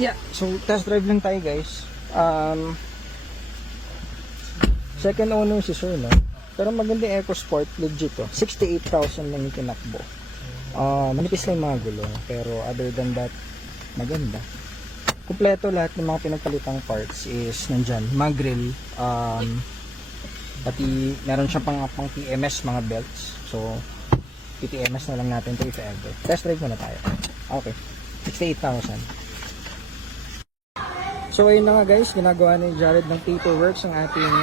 Yeah, so test drive lang tayo guys. Second owner si sir, no? Pero maganda yung EcoSport, legit to. 68,000 lang yung tinakbo. Manipis lang yung mga gulong, pero other than that, maganda. Kompleto lahat ng mga pinagpalitang parts is nandyan. Mga grill, pati meron siyang pang TMS, mga belts. So, TMS na lang natin to if ever. Test drive muna tayo. Okay, 68,000. So ayun na nga guys, ginagawa ni Jared ng paperwork ang ating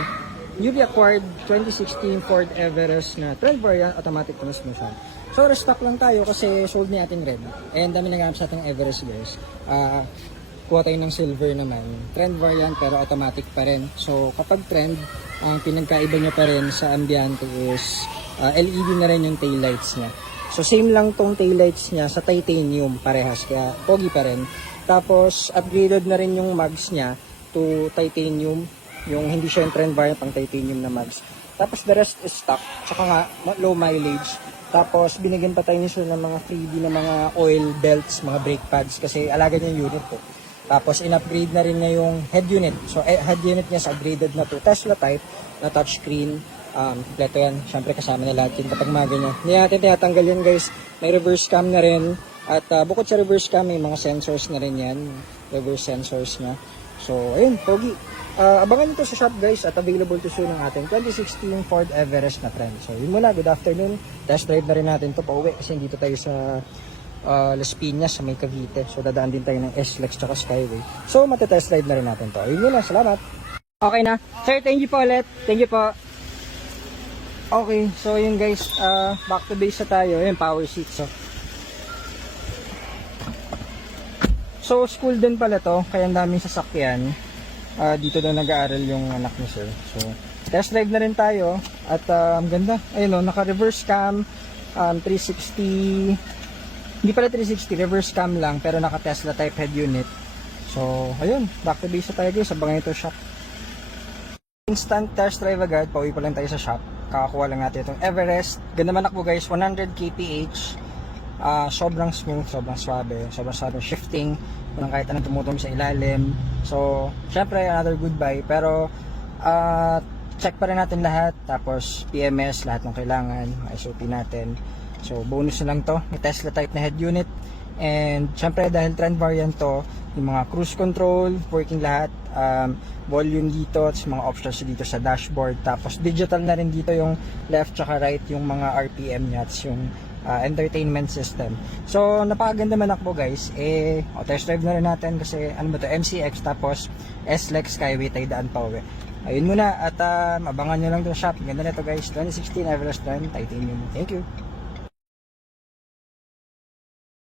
newly acquired 2016 Ford Everest na 12 variant automatic transmission. So restock lang tayo kasi sold ni ating red. And dami nagamit sa ating Everest guys. Kuha tayo ng silver naman. Trend variant pero automatic pa rin. So kapag trend, ang pinagkaiba niya pa rin sa Ambiente is LED na rin yung taillights niya. So same lang tong taillights niya sa titanium parehas. Kaya pogi pa rin. Tapos upgraded na rin yung mags niya to titanium. Yung hindi siya yung trend variant pang titanium na mags. Tapos the rest is stock. Tsaka nga low mileage. Tapos binigyan pa tayo niya ng mga freebie na mga oil belts, mga brake pads kasi alaga niya yung unit ko. Tapos in-upgrade na rin niya yung head unit. So head unit niya is upgraded na to Tesla type na touchscreen. Kompleto yan. Siyempre kasama na lahat yun kapag mga ganyan. Hindi natin tinatanggal yun guys. May reverse cam na rin. At bukod sa reverse cam, may mga sensors na rin yan. Reverse sensors na. So ayun, pogi. Abangan nito sa shop guys at available to soon ng ating 2016 Ford Everest na trend. So yun muna, good afternoon. Test drive na rin natin to pauwi kasi dito tayo sa Las Piñas sa may Cavite. So dadaan din tayo ng S-Lex tsaka Skyway. So matetest drive na rin natin to. Yun muna, salamat. Okay na. Sir, thank you po ulit. Thank you po. Okay, so yun guys, back to base na tayo. Yun, power seats. So school din pala to, kaya ang daming sasakyan. Dito daw nag-aaral yung anak ni sir. So test drive na rin tayo. At ang ganda, ayun o, naka-reverse cam, 360, hindi pala 360, reverse cam lang, pero naka-Tesla type head unit. So ayun, back to base na tayo guys, abangan ito shop. Instant test drive agad, pauwi pa lang tayo sa shop. Kakakuha lang natin itong Everest. Ganda man ako guys, 100 kph. Sobrang smooth, sobrang suabe shifting, walang kahit anong tumutong sa ilalim. So syempre another good buy, pero check pa rin natin lahat, tapos PMS, lahat ng kailangan, SOP natin. So bonus na lang to, may Tesla type na head unit. And syempre dahil trend variant to, yung mga cruise control working lahat, volume dito at mga options dito sa dashboard. Tapos digital na rin dito yung left tsaka right, yung mga RPM niya at yung entertainment system. So napakaganda manakbo guys. Test drive na rin natin kasi ano ba to, MCX tapos S-Lex Skyway tayo daan pa uwi. Ayun muna at abangan nyo lang itong shop. Ganda na ito guys, 2016 Everest Titanium. Thank you.